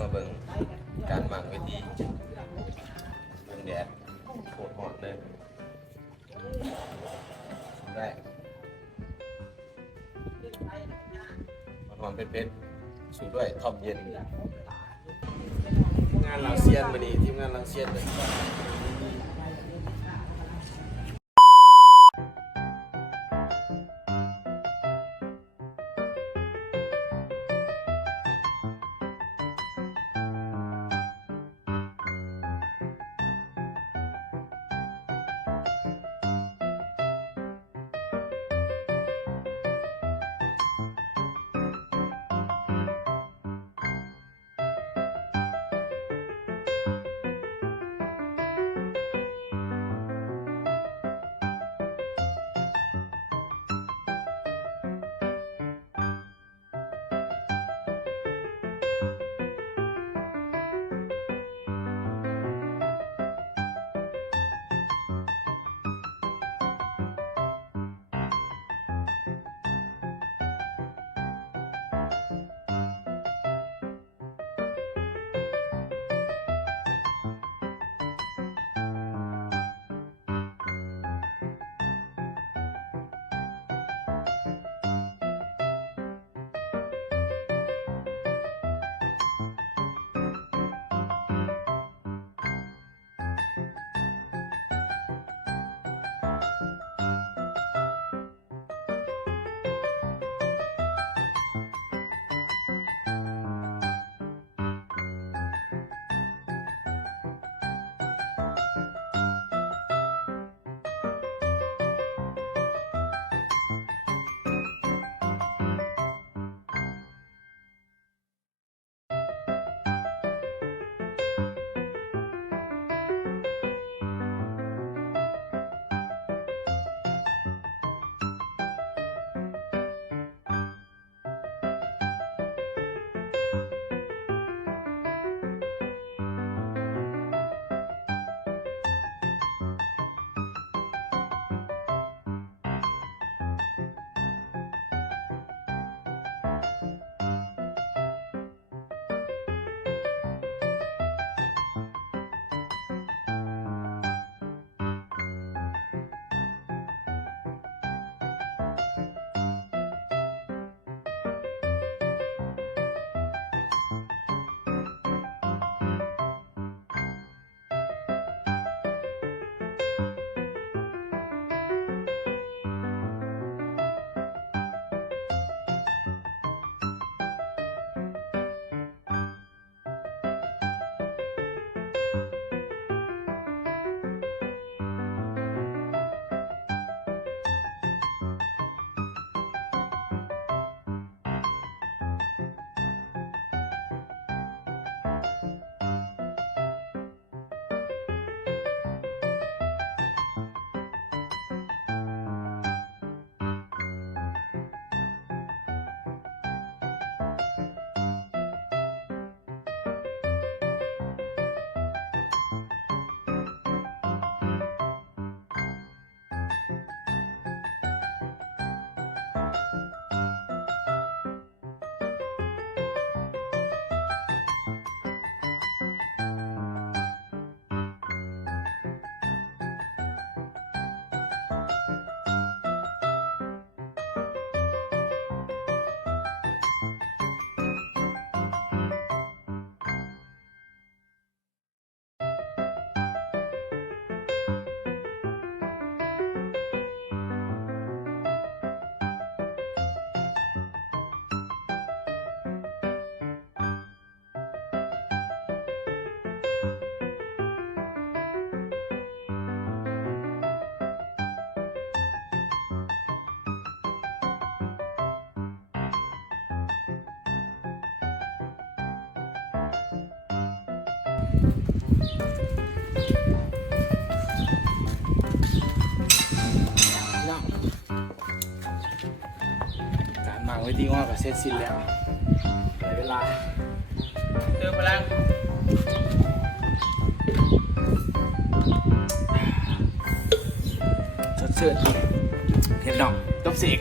มาเบิ่งการหมักเวทีเบิ่งแดดโคตรหอดเลยได้หอมเผ็ดๆสูดด้วยท็อปเย็น งานลังเซียนมาดีทีมงานลังเซียนเลย การหมักไว้ที่งอกกับเซตสิ้นแล้วได้เวลาเติมพลังสดชื่นเห็นดอกต้มสีก